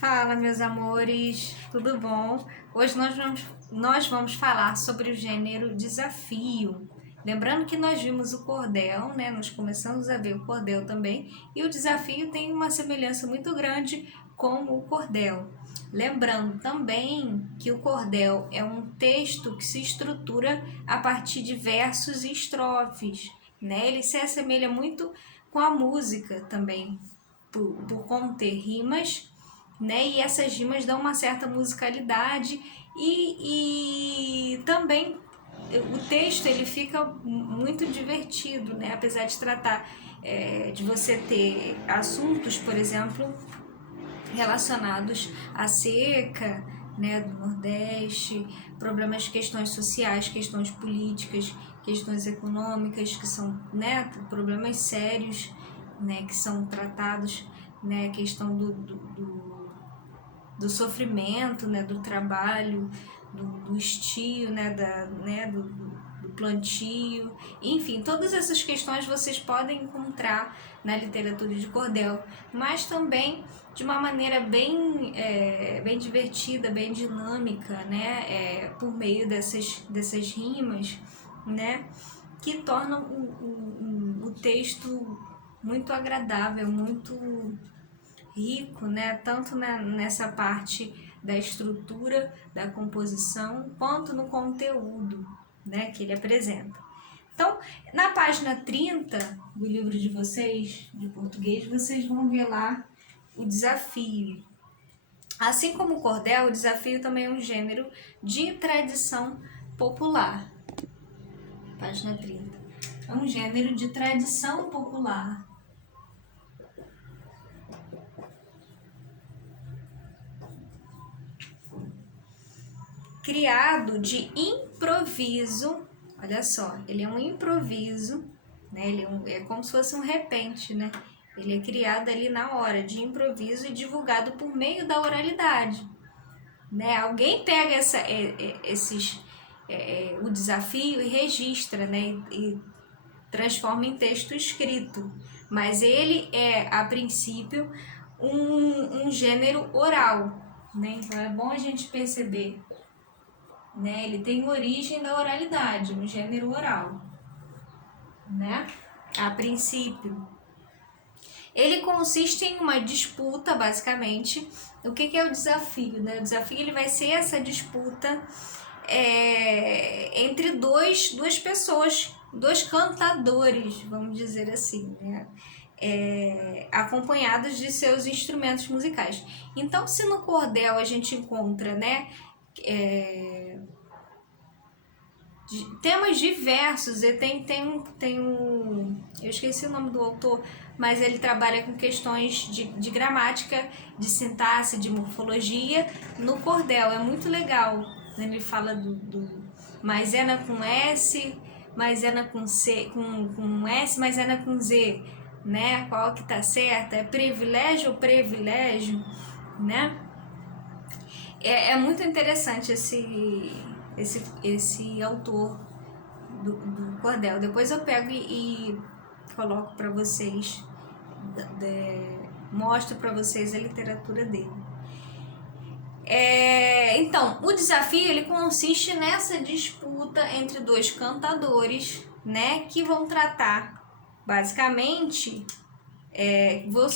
Fala, meus amores, tudo bom? Hoje nós vamos falar sobre o gênero desafio. Lembrando que nós vimos o cordel, né? Nós começamos a ver o cordel também, e o desafio tem uma semelhança muito grande com o cordel. Lembrando também que o cordel é um texto que se estrutura a partir de versos e estrofes, né? Ele se assemelha muito com a música também, por conter rimas, né? E essas rimas dão uma certa musicalidade e também o texto ele fica muito divertido, né? Apesar de tratar de você ter assuntos, por exemplo, relacionados à seca, né, do Nordeste, problemas, questões sociais, questões políticas, questões econômicas, que são, né, problemas sérios, né, que são tratados, né, a questão do sofrimento, né, do trabalho, do estio, né, do plantio, enfim, todas essas questões vocês podem encontrar na literatura de cordel, mas também de uma maneira bem divertida, bem dinâmica, né, por meio dessas rimas, né, que tornam o texto muito agradável, muito rico, né? Tanto nessa parte da estrutura, da composição, quanto no conteúdo, né, que ele apresenta. Então, na página 30 do livro de vocês, de português, vocês vão ver lá o desafio. Assim como o cordel, o desafio também é um gênero de tradição popular. Página 30. É um gênero de tradição popular. Criado de improviso, olha só, ele é um improviso, né? Ele é como se fosse um repente, né? Ele é criado ali na hora, de improviso e divulgado por meio da oralidade, né? Alguém pega o desafio e registra, né? E transforma em texto escrito, mas ele é, a princípio, um gênero oral, né? Então é bom a gente perceber, né? Ele tem origem da oralidade, no gênero oral, né? A princípio. Ele consiste em uma disputa, basicamente. O que é o desafio, né? O desafio ele vai ser essa disputa entre duas pessoas, dois cantadores, vamos dizer assim, né? Acompanhados de seus instrumentos musicais. Então, se no cordel a gente encontra, né, temas diversos, e tem um, eu esqueci o nome do autor, mas ele trabalha com questões de gramática, de sintaxe, de morfologia no cordel, é muito legal. Ele fala do maisena com S, maisena com C, com S, maisena com Z, né? Qual que tá certa? É privilégio ou privilégio, né? É muito interessante esse autor do cordel. Depois eu pego e coloco para vocês, mostro para vocês a literatura dele. Então, o desafio ele consiste nessa disputa entre dois cantadores, né, que vão tratar, basicamente, vão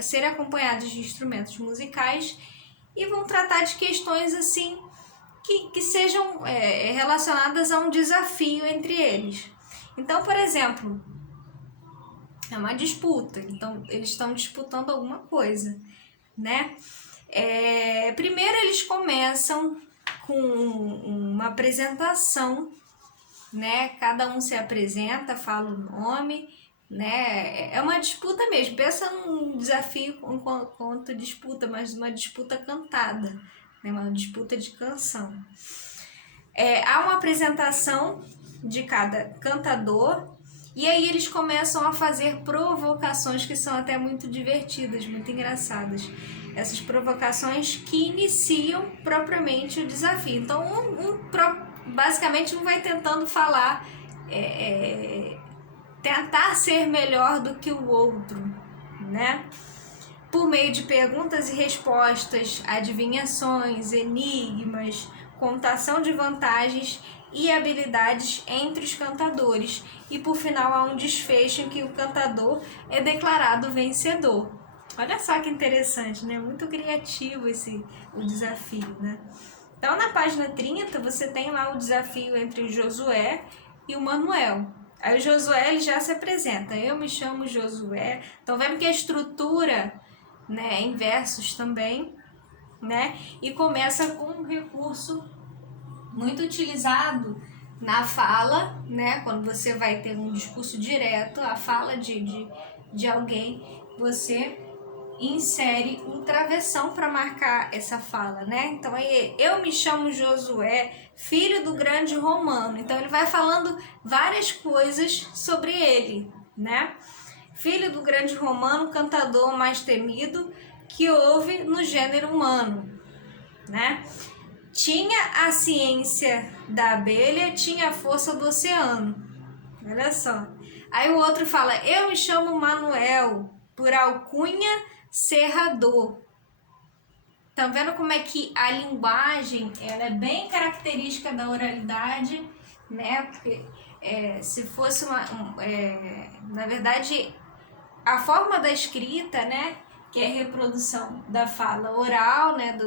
ser acompanhados de instrumentos musicais e vão tratar de questões assim que sejam relacionadas a um desafio entre eles. Então, por exemplo, é uma disputa, então eles estão disputando alguma coisa, né? Primeiro eles começam com uma apresentação, né? Cada um se apresenta, fala o nome, né? É uma disputa mesmo. Pensa num desafio enquanto disputa, mas uma disputa cantada, né? Uma disputa de canção. Há uma apresentação de cada cantador e aí eles começam a fazer provocações que são até muito divertidas, muito engraçadas. Essas provocações que iniciam propriamente o desafio. Então, basicamente, um vai tentando falar, tentar ser melhor do que o outro, né? por meio de perguntas e respostas, adivinhações, enigmas, contação de vantagens e habilidades entre os cantadores. E por final há um desfecho em que o cantador é declarado vencedor. Olha só que interessante, né? Muito criativo o desafio, né? Então na página 30 você tem lá o desafio entre o Josué e o Manuel. Aí o Josué ele já se apresenta, eu me chamo Josué. Então vendo que a estrutura, né, em versos também, né? E começa com um recurso muito utilizado na fala, né? Quando você vai ter um discurso direto, a fala de alguém, você insere um travessão para marcar essa fala, né? Então aí, eu me chamo Josué, filho do grande romano. Então ele vai falando várias coisas sobre ele, né? Filho do grande romano, cantador mais temido que houve no gênero humano, né? Tinha a ciência da abelha, tinha a força do oceano. Olha só. Aí o outro fala, eu me chamo Manuel, por alcunha serrador. Estão vendo como é que a linguagem ela é bem característica da oralidade, né? Porque se fosse na verdade, a forma da escrita, né? Que é a reprodução da fala oral, né?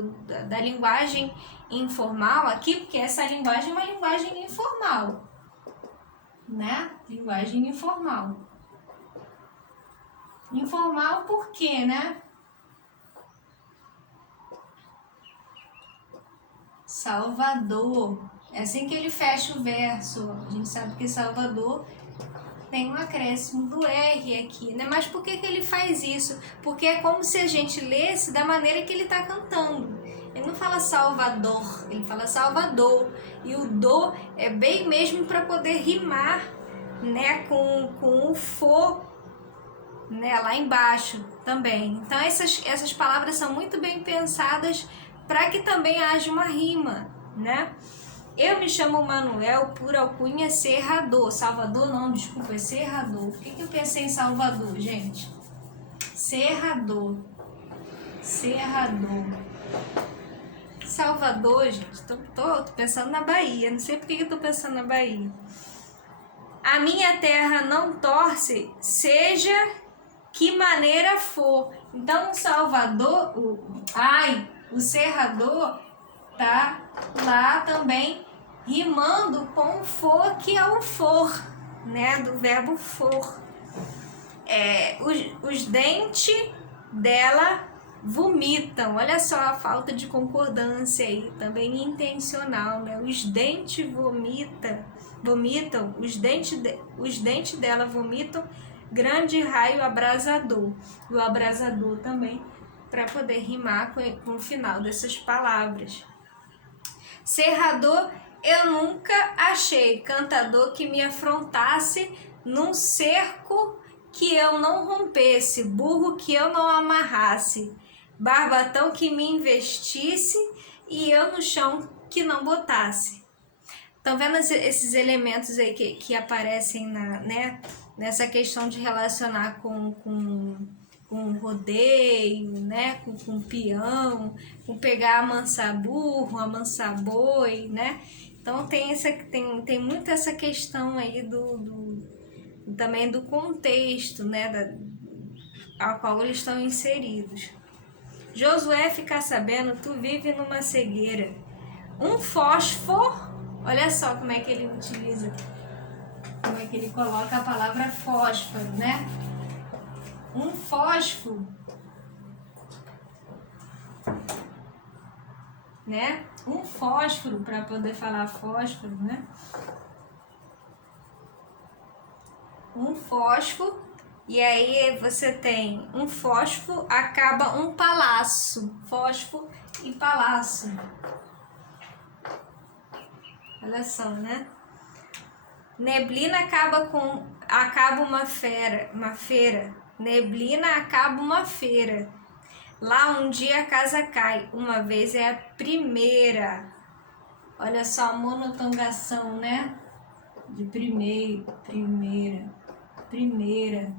Da linguagem informal aqui, porque essa linguagem é uma linguagem informal, né? Linguagem informal. Informal por quê, né? Salvador. É assim que ele fecha o verso. A gente sabe que Salvador tem um acréscimo do R aqui, né? Mas por que ele faz isso? Porque é como se a gente lesse da maneira que ele está cantando. Ele não fala Salvador, ele fala Salvador. E o do é bem mesmo para poder rimar, né? Com o for, né? Lá embaixo também. Então essas palavras são muito bem pensadas para que também haja uma rima, né? Eu me chamo Manuel, por alcunha serrador. Salvador não, desculpa, é serrador. Por que eu pensei em Salvador, gente? Serrador. Serrador. Salvador, gente, tô pensando na Bahia. Não sei por que eu tô pensando na Bahia. A minha terra não torce, seja que maneira for. Então, Salvador, o serrador tá lá também rimando com o for, que é o for, né? Do verbo for. Os dentes dela vomitam. Olha só a falta de concordância aí, também intencional, né? Os dentes vomitam, os dentes dela vomitam grande raio abrasador. O abrasador também, para poder rimar com o final dessas palavras. Serrador, eu nunca achei cantador que me afrontasse num cerco que eu não rompesse, burro que eu não amarrasse, barbatão que me investisse e eu no chão que não botasse. Estão vendo esses elementos aí que aparecem nessa questão de relacionar com rodeio, né? Com peão, com pegar amansar burro, amansar boi, né? Então tem muito essa questão aí também do contexto, né? Ao qual eles estão inseridos. Josué fica sabendo, tu vive numa cegueira. Um fósforo, olha só como é que ele utiliza, como é que ele coloca a palavra fósforo, né? Um fósforo, né? Um fósforo, para poder falar fósforo, né? Um fósforo, e aí você tem um fósforo, acaba um palácio, fósforo e palácio. Olha só, né? Neblina acaba uma feira. Neblina acaba uma feira. Lá um dia a casa cai, uma vez é a primeira. Olha só a monotongação, né? De primeiro, primeira.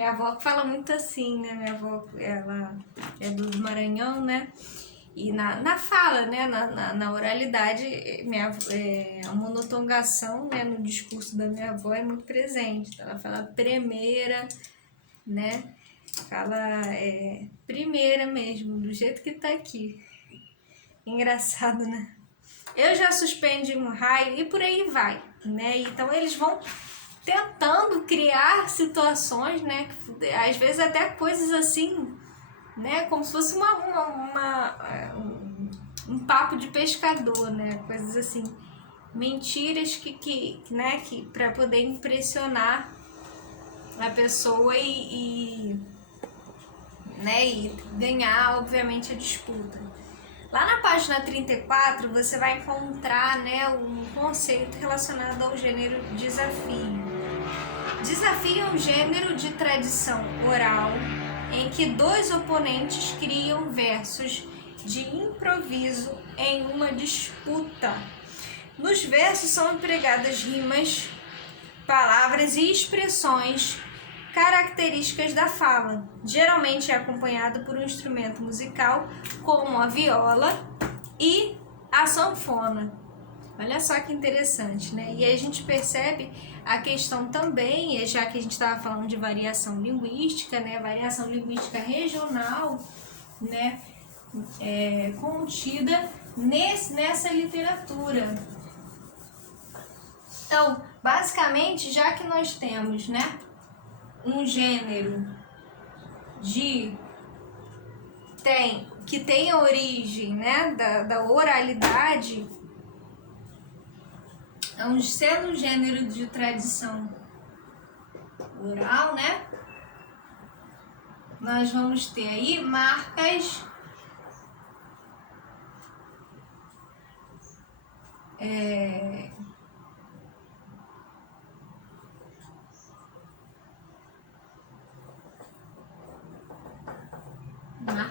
Minha avó fala muito assim, né? Minha avó, ela é do Maranhão, né? E na fala, né? Na oralidade, a monotongação, né? No discurso da minha avó é muito presente. Então, ela fala primeira, né? Fala primeira mesmo, do jeito que tá aqui. Engraçado, né? Eu já suspendi um raio e por aí vai, né? Então eles vão tentando criar situações, né? Às vezes até coisas assim, né? Como se fosse um papo de pescador, né? Coisas assim, mentiras né? Que para poder impressionar a pessoa né? E ganhar, obviamente, a disputa. Lá na página 34, você vai encontrar, né, um conceito relacionado ao gênero desafio. Desafio é um gênero de tradição oral em que dois oponentes criam versos de improviso em uma disputa. Nos versos são empregadas rimas, palavras e expressões características da fala. Geralmente é acompanhado por um instrumento musical como a viola e a sanfona. Olha só que interessante, né? E aí a gente percebe a questão também, já que a gente estava falando de variação linguística, né? Variação linguística regional, né? Contida nessa literatura. Então, basicamente, já que nós temos, né, um gênero que tem a origem, né, da oralidade, sendo um gênero de tradição oral, né, nós vamos ter aí marcas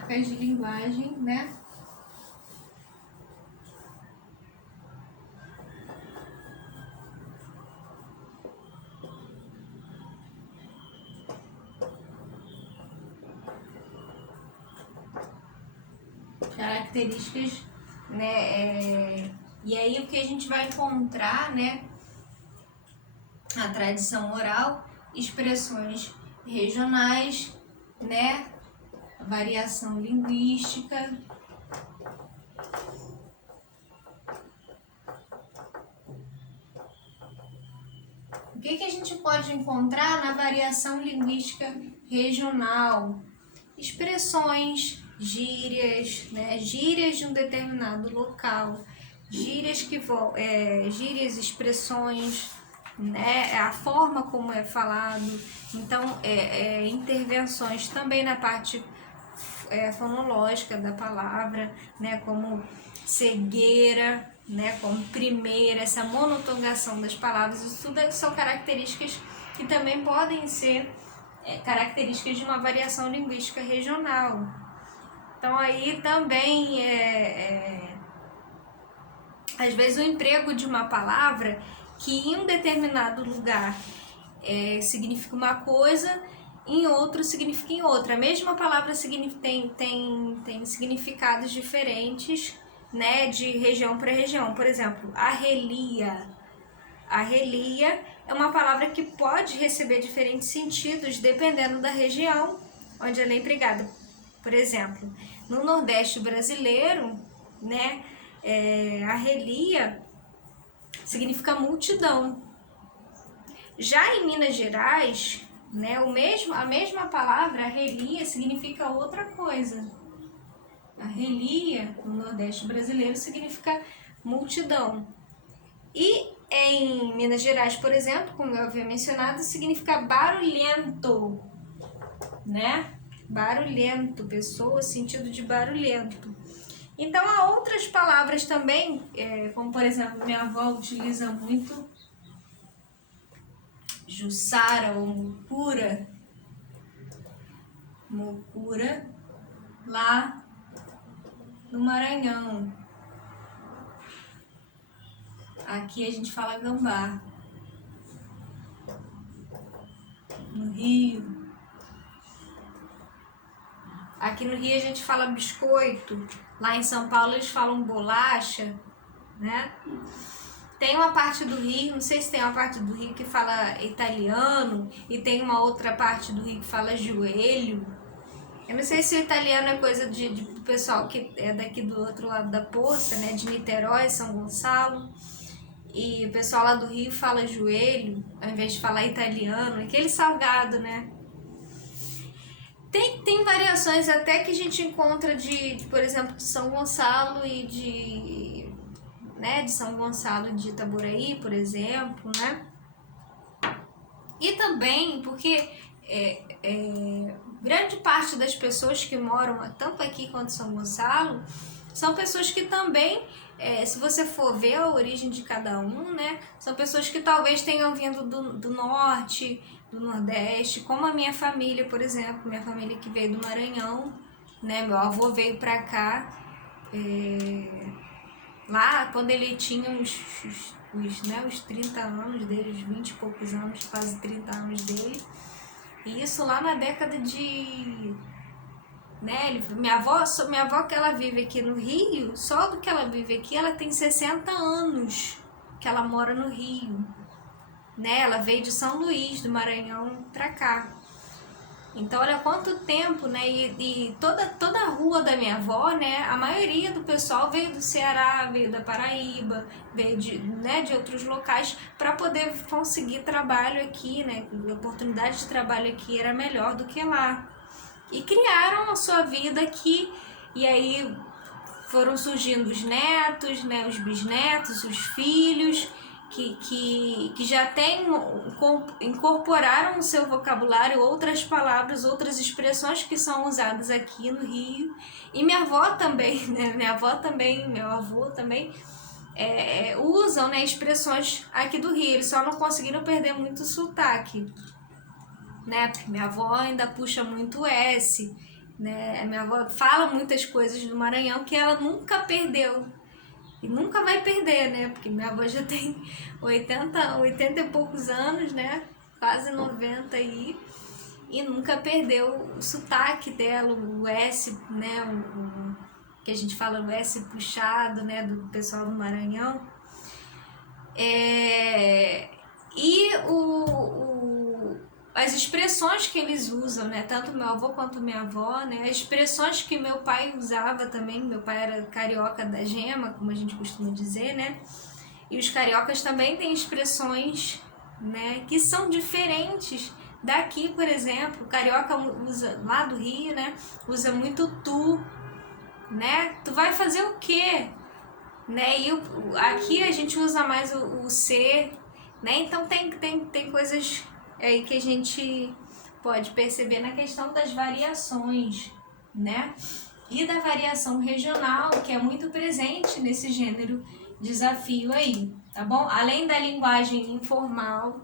de linguagem, né? Características, né? E aí o que a gente vai encontrar, né? A tradição oral, expressões regionais, né? Variação linguística. O que a gente pode encontrar na variação linguística regional? Expressões, gírias, né? Gírias de um determinado local, gírias gírias, expressões, né? A forma como é falado. Então, intervenções também na parte fonológica da palavra, né? Como cegueira, né? Como primeira, essa monotongação das palavras. Isso tudo são características que também podem ser características de uma variação linguística regional. Então aí também às vezes o emprego de uma palavra que em um determinado lugar significa uma coisa, em outro significa em outra. A mesma palavra tem significados diferentes, né, de região para região. Por exemplo, arrelia. Arrelia é uma palavra que pode receber diferentes sentidos dependendo da região onde ela é empregada. Por exemplo, no Nordeste brasileiro, né, arrelia significa multidão. Já em Minas Gerais, né, a mesma palavra, arrelia, significa outra coisa. Arrelia, no Nordeste brasileiro, significa multidão. E em Minas Gerais, por exemplo, como eu havia mencionado, significa barulhento, né? Barulhento, pessoa, sentido de barulhento. Então, há outras palavras também, como por exemplo, minha avó utiliza muito Jussara ou Mucura. Mucura, lá no Maranhão. Aqui a gente fala gambá. No Rio. Aqui no Rio a gente fala biscoito, lá em São Paulo eles falam bolacha, né? Tem uma parte do Rio, não sei se tem uma parte do Rio que fala italiano e tem uma outra parte do Rio que fala joelho. Eu não sei se o italiano é coisa do pessoal que é daqui do outro lado da poça, né? De Niterói, São Gonçalo. E o pessoal lá do Rio fala joelho, ao invés de falar italiano, aquele salgado, né? Tem variações até que a gente encontra por exemplo, de São Gonçalo e de São Gonçalo de Itaboraí, por exemplo, né? E também porque grande parte das pessoas que moram tanto aqui quanto em São Gonçalo são pessoas que também, se você for ver a origem de cada um, né? São pessoas que talvez tenham vindo do norte, do nordeste, como a minha família, por exemplo, minha família que veio do Maranhão, né? Meu avô veio pra cá lá quando ele tinha os 30 anos dele, os 20 e poucos anos, quase 30 anos dele. E isso lá na década de... Né, minha avó que ela vive aqui no Rio, só do que ela vive aqui, ela tem 60 anos que ela mora no Rio. Né? Ela veio de São Luís, do Maranhão, pra cá. Então, olha quanto tempo, né? E toda a rua da minha avó, né? A maioria do pessoal veio do Ceará, veio da Paraíba, veio de outros locais para poder conseguir trabalho aqui, né? A oportunidade de trabalho aqui era melhor do que lá. E criaram a sua vida aqui. E aí foram surgindo os netos, né? Os bisnetos, os filhos, que já incorporaram no seu vocabulário outras palavras, outras expressões que são usadas aqui no Rio. E minha avó também, né? Minha avó também, meu avô também usam, né, expressões aqui do Rio. Eles só não conseguiram perder muito o sotaque, né? Porque minha avó ainda puxa muito S, né? A minha avó fala muitas coisas do Maranhão que ela nunca perdeu. E nunca vai perder, né? Porque minha avó já tem 80 e poucos anos, né? Quase 90 aí. E nunca perdeu o sotaque dela, o S, né? O que a gente fala, o S puxado, né? Do pessoal do Maranhão. E as expressões que eles usam, né? Tanto meu avô quanto minha avó, né? As expressões que meu pai usava também. Meu pai era carioca da gema, como a gente costuma dizer, né? E os cariocas também têm expressões, né, que são diferentes daqui, por exemplo. O carioca usa, lá do Rio, né? Usa muito tu, né? Tu vai fazer o quê? Né? E aqui a gente usa mais o ser, né? Então tem coisas aí que a gente pode perceber na questão das variações, né? E da variação regional, que é muito presente nesse gênero desafio aí, tá bom? Além da linguagem informal,